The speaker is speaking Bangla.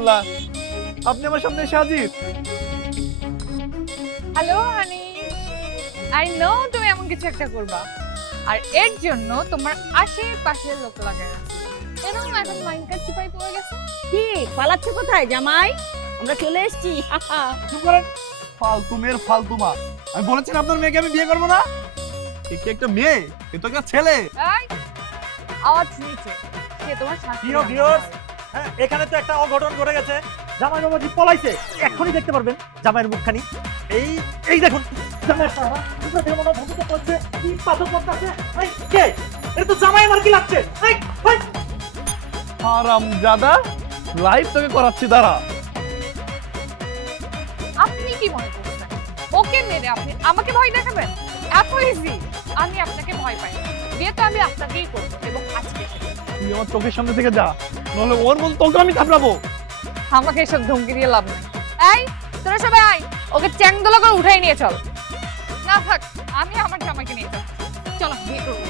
আল্লাহ, আপনি আমার সামনে এসে হাজির। হ্যালো হানি, আই নো তুমি এমন কিছু একটা করবা, আর এর জন্য তোমার আশেপাশের লোক লাগায় রাখছি। এরকম এখন মাইন্ডকার চিপাই পড়ে গেছে। কি পালাচ্ছ কোথায় জামাই? আমরা চলে এসেছি। চুপ করেন, ফালতু মেয়ের ফালতু মা। আমি বলেছি না আপনার মেয়েকে আমি বিয়ে করবো না। এ কি একটা মেয়ে, এ তো একটা ছেলে। এই আওয়াজ নিচে, কে তোমার শাশুড়ি? প্রিয় ভিউয়ার্স, হ্যাঁ এখানে তো একটা অঘটন ঘটে গেছে। জামাই বাবাজি পলাইছে, এখনই দেখতে পারবেন জামাইয়ের মুখখানি। এই এই দেখুন জামাইয়ের চেহারা, পুরো দেহ মনে ভূমিকা করছে, কি পাথর করতেছে। এই কে? এটা তো জামাই আমার কি লাগছে? এই এই হারামজাদা, লাইভ তোকে করাচ্ছি, দাঁড়া। আপনি কি মনে করছেন ওকে মেরে আপনি আমাকে ভয় দেখাবেন? এত ইজি? আমি আপনাকে ভয় পাই না। বিয়ে তো আমি আপনাকেই করবো, এবং আজকে। তুই আমার চোখের সামনে থেকে যা, নাহলে ওর মন তোকে আমি থাপড়াবো। আমাকে এসব ধমকি দিয়ে লাভ নাই। এই তোরা সবাই আয়, ওকে চ্যাংদোলা করে উঠাই নিয়ে চল। না থাক, আমি আমার জামাইকে নিয়ে যাব। চলো বিয়ে করবো।